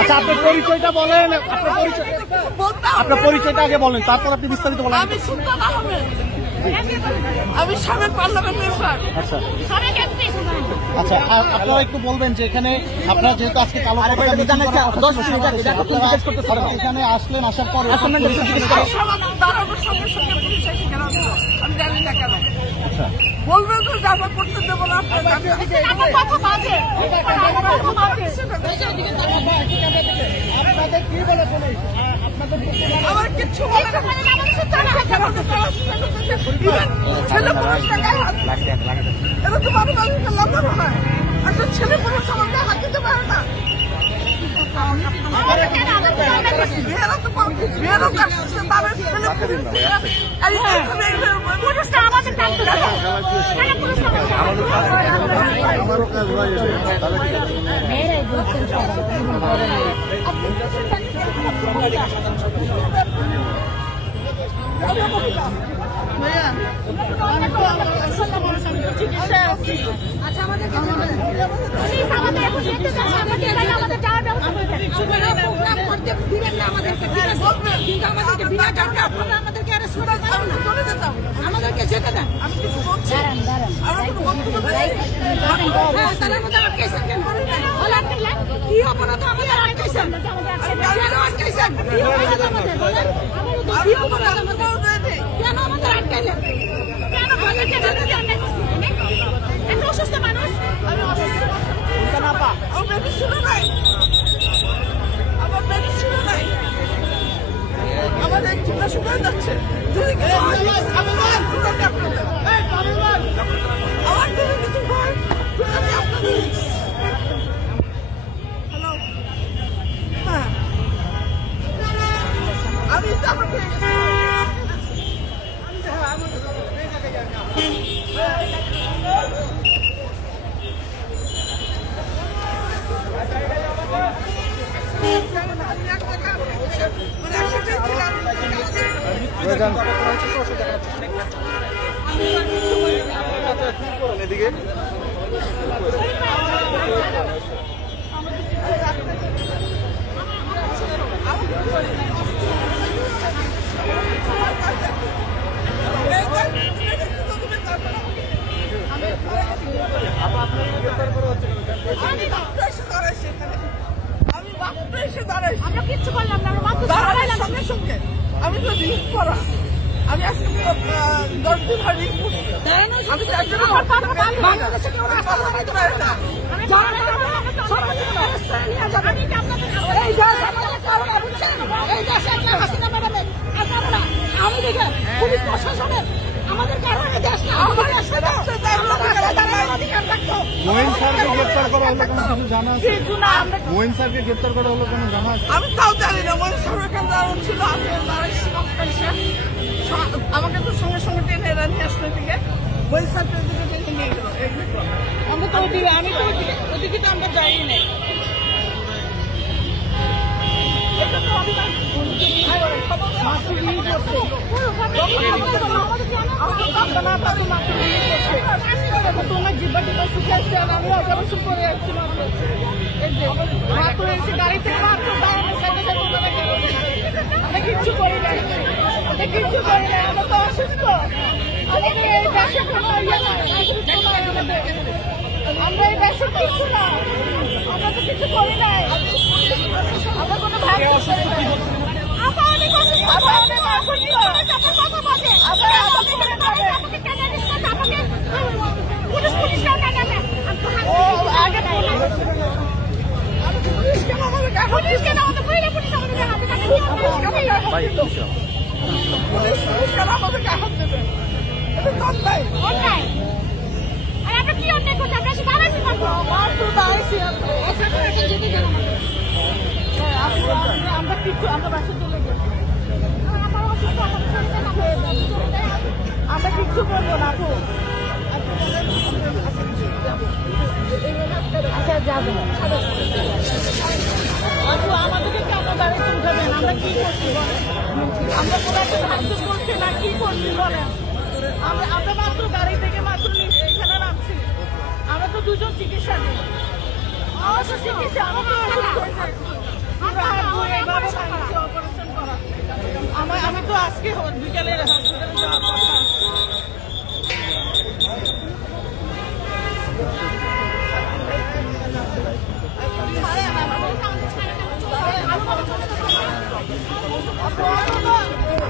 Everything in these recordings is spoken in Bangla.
আচ্ছা, আপনার পরিচয়টা বলেন, আপনার পরিচয়টা আগে বলেন, তারপর আপনি বিস্তারিত বলেন। আমি সুলতান আহমেদ, আমি সাবেক পার্লামেন্ট মেম্বার। আচ্ছা আচ্ছা, আপনারা একটু বলবেন যে এখানে আপনারা যেহেতু আজকে কালো এখানে আসলেন, আসার পর দাঁড়ানোর সঙ্গে সঙ্গে পুলিশ এসে গেল, আমি জানি না কেন। আচ্ছা, বলবেন তো জামা পড়তে দেবো না, আমার কথা বাজে, আপনাদের কি বলে পুলিশ? আমার কিচ্ছু বলে না। ছেলে পুলিশটা গায়ে হাত, এটা তো বাবু বাবুকে লজ্জা হয়। একটা ছেলে পুলিশ আমার গায়ে হাত দিতে পারে না। আমাদেরকে যেতে দেন, আমি কিছু বলছি, কি অপরাধ আমাদের আটকাইছেন, কেন আমাদের আটকাইলেন, কেন আমাদেরকে যেতে দেন? একটা অসুস্থ মানুষ, আমি অসুস্থ, আমার বেবি ছিল নাই, আমার বেবি ছিল নাই, আমাদের চিন্তা শুকায় যাচ্ছে। যদি কিছু আমার যদি কিছু হয়, আমি আপনাদের হ্যালো, হ্যাঁ, আমি জামা পেয়ে গেছি। এদিকে আমরা কিচ্ছু করলাম না, সঙ্গে সঙ্গে আমি তো রিস্ক করা, আমি আজকে 10 দিন হয় রিস্ক করছি, আমি বাংলাদেশে কেউ রাস্তা বানাইতে পারে না। আমি দেখে পুলিশ প্রশাসনের আমাদের কারণে দেশ না, মোহিন স্যারকে গ্রেপ্তার করা হলো কোনো কিছু জানা আছে? মোহিন স্যারকে গ্রেপ্তার করা হলো কোনো জানা আছে? আমি তাও জানি না। মোহিন স্যার এখানে দাঁড়ানো ছিল, আমি দাঁড়াইছি, আমাকে তো সঙ্গে সঙ্গে টেনে এরা নিয়ে আসলো দিকে, মোহিন স্যারকে ওদিকে টেনে নিয়ে গেল। আমরা তো ওদিকে, আমি তো ওদিকে তো আমরা যাইনি না। এটা তো আমি তোমার জিব্বাটি শুকে আসছে, আর আমি অপারেশন করে আসছিলাম, গাড়ি থেকে আমরা কিচ্ছু করি নাই, কিচ্ছু করি নাই, আমরা তো অসুস্থ, আমাদের এই দেশে কোনো ইয়ে নাই, আমরা এই দেশে কিচ্ছু না, আমরা তো কিছু করি নাই, আমরা কোনো ভাই অসুস্থ, আমরা অনেক অসুস্থ, আমরা অনেক অসুস্থ, আমরা কি অন্যায় করছি, আমরা আমরা বাসে চলে গেছি। আমরা কিচ্ছু করবো না আপু। আচ্ছা যাবো আপু, আমাদেরকে কেন গাড়িতে উঠাবেন? আমরা কি করছি বলেন? আমরা কোনো একটা ভাবতে করছি না, কি করছি বলেন? আমরা মাত্র গাড়ি থেকে মাত্র এখানে নামছি। আমরা তো দুজন চিকিৎসা দিই, আমার তো চিকিৎসা অপারেশন করা। আমি তো আজকে বিকালে হসপিটালে যাওয়ার কথা।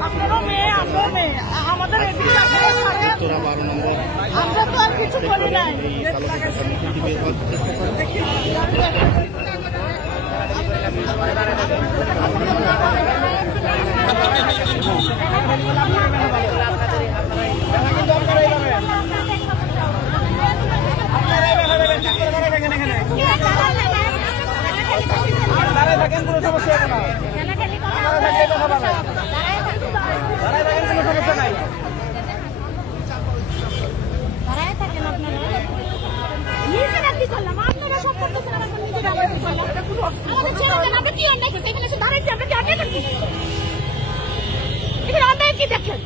আপনারও মেয়ে, আমরাও মেয়ে, আমাদের আমরা তো আর কিছু করি নাই। কোনো সমস্যা হবে না, সমস্যা নাই। নিজেরা কি করলাম? আপনারা সব করতেছেন, আমাদের নিজেরা কি করলাম? আমাদের ছেলেদের আমরা কি অন্যায় করছি? এখানে এসে দাঁড়াইছি, আমরা কি অন্যায় করছি? এখানে অন্যায় কি দেখেন?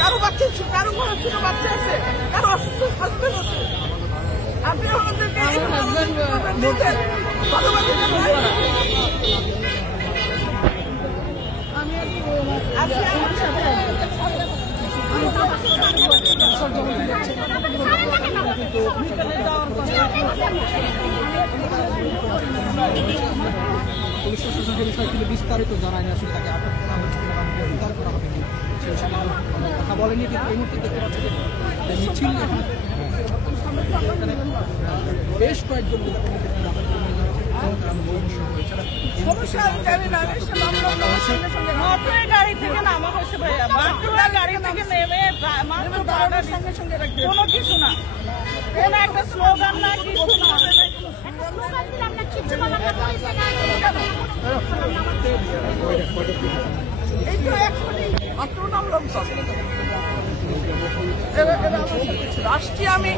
কারো বাচ্চা, কারো ঘরে ছোট বাচ্চা আছে, কারো অসুস্থ হাজবেন্ড আছে, আপনি আমাদেরকে পুলিশ প্রশাসনকে বিষয়গুলো বিস্তারিত জানায় না, আসলে তাকে আটক করা হচ্ছে কিনা বা গ্রেফতার করা হবে কিনা সে বিষয়ে কথা বলেনি। কিন্তু এই মুহূর্তে দেখতে পাচ্ছি যে মিছিল বেশ কয়েকজন গাড়ি থেকে নামা হয়েছে ভাইয়া, গাড়ি থেকে নেমে কোনো কিছু না, কোন একটা স্লোগান না, কিছু না। এই তো এখনই মাত্র নামলাম আসছি আমি।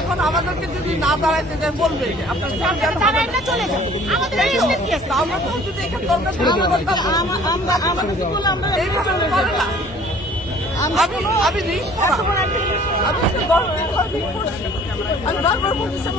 এখন আমাদেরকে যদি না দাঁড়াইতে যায় বলবে আপনার চলে যান, আমরা তো যদি এখানে আমি রিস্ক করা, আমি 10 বার বলতেছি।